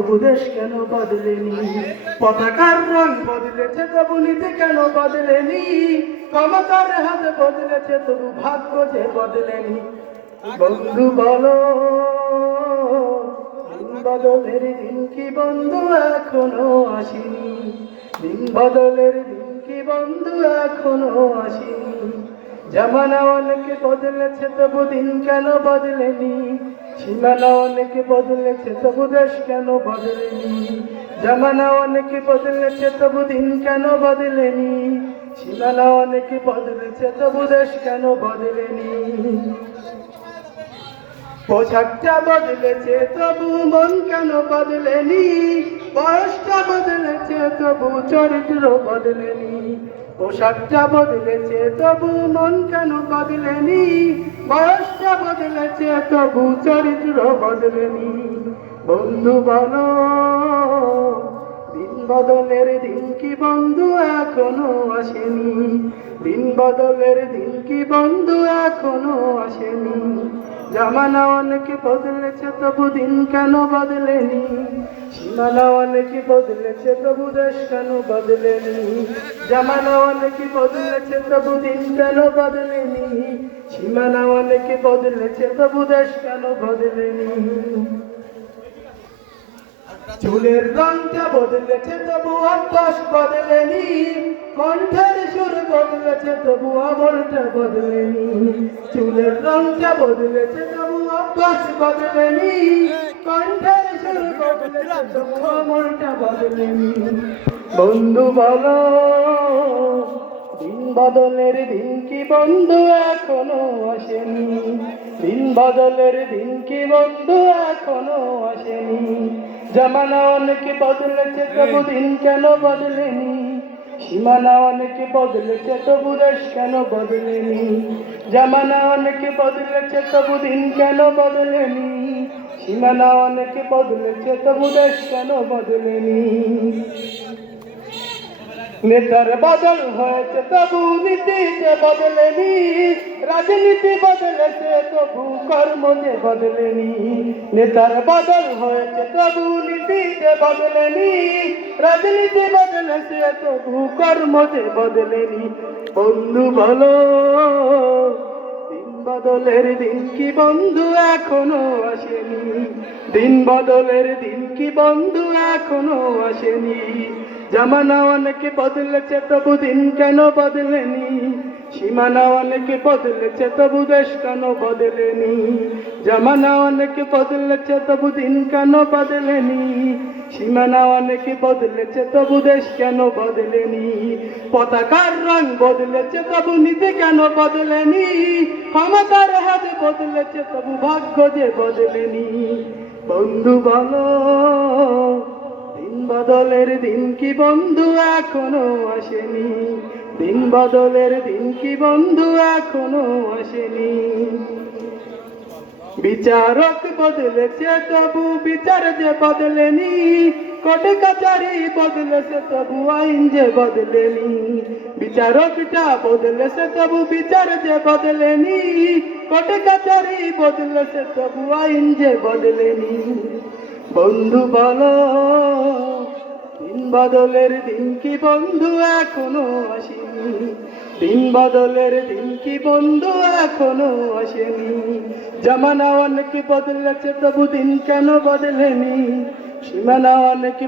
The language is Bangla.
তবু দেশ কেন বদলেনি? পতাকার রং বদলেছে তবু নীতি কেন বদলেনি? ক্ষমতার হাত বদলেছে তবু ভাগ্য যে বদলেনি। বন্ধু বলো, দিন বদলের দিন কি বন্ধু এখনো আসেনি? দিন বদলের দিন কি বন্ধু এখনো আসেনি? জামানা অনেক বদলেছে তবু দিন কেন বদলেনি? সীমানা অনেক বদলেছে তবু দেশ কেন বদলেনি? জামানা অনেক বদলেছে তবু দিন কেন বদলেনি? সীমানা অনেক বদলেছে তবু দেশ কেন বদলেনি? পোশাকটা বদলেছে তবু মন কেন বদলেনি? বয়সটা বদলেছে তবু চরিত্র বদলেনি। পোশাকটা বদলেছে তবু মন কেন বদলেনি? বয়সটা বদলেছে তবু চরিত্র বদলেনি। বন্ধু বলো, দিন বদলের দিন কি বন্ধু এখনো আসেনি? দিন বদলের দিন কি বন্ধু এখনো আসেনি? জামানা অনেক বদলেছে তবু দিন কেন বদলেনি? সীমানা অনেক বদলেছে তবু দেশ কেন বদলেনি? জামানা অনেক বদলেছে তবু দিন কেন বদলেনি? সীমানা অনেক বদলেছে তবু দেশ কেন বদলেনি? চুলের রংটা বদলেছে তবু অভ্যাস বদলেনি। কণ্ঠের সুর বদলেছে তবু আমলটা বদলেনি। চুলের রংটা বদলেছে তবু অভ্যাস বদলেনি। কণ্ঠের সুর বদলেছে তবু আমলটা বদলেনি। বন্ধু বলো, দিন বদলের দিন কি বন্ধু এখনো আসেনি? দিন বদলের দিন কি বন্ধু এখনো আসেনি? জামানা অনেক বদলেছে তবু দিন কেন বদলেনি? সীমানা অনেক বদলেছে তবু দেশ কেন বদলেনি? জামানা অনেক বদলেছে তবু দিন কেন বদলেনি? সীমানা অনেক বদলেছে তবু দেশ কেন বদলেনি? নেতার বদল হয়েছে তবু নীতি যে বদলেনি। রাজনীতি বদলেছে তবু কর্ম যে বদলেনি। নেতার বদল হয়েছে তবু নীতি যে বদলেনি। রাজনীতি বদলেছে তবু কর্ম যে বদলেনি। বন্ধু বলো, দিন বদলের দিন কি বন্ধু এখনো আসেনি? দিন বদলের দিন কি বন্ধু এখনো আসেনি? জামানা অনেক বদলেছে তবু দিন কেন বদলেনি? সীমানা অনেক বদলেছে তবু দেশ কেন বদলেনি? জামানা অনেক বদলেছে তবু দিন কেন বদলেনি? সীমানা অনেক বদলেছে তবু দেশ কেন বদলেনি? পতাকার রং বদলেছে তবু নীতি কেন বদলেনি? ক্ষমতার হাত বদলেছে তবু ভাগ্য যে বদলেনি। বন্ধু বলো, দিন বদলের দিন কি বন্ধু এখনো আসেনি? দিন বদলের দিন কি বন্ধু এখনো আসেনি? বিচারক বদলেছে তবু বিচার যে বদলেনি। কোর্ট কাচারি বদলেছে তবু আইন যে বদলেনি। বিচারকটা বদলেছে তবু বিচার যে বদলেনি। কোর্ট কাচারি বদলেছে তবু আইন যে বদলেনি। বন্ধু বলো, দিন বদলের দিন কি বন্ধু এখনো আসেনি? দিন বদলের দিন কি বন্ধু এখনো আসেনি? জামানা অনেক বদলেছে তবু দিন কেন বদলেনি? সীমানা অনেক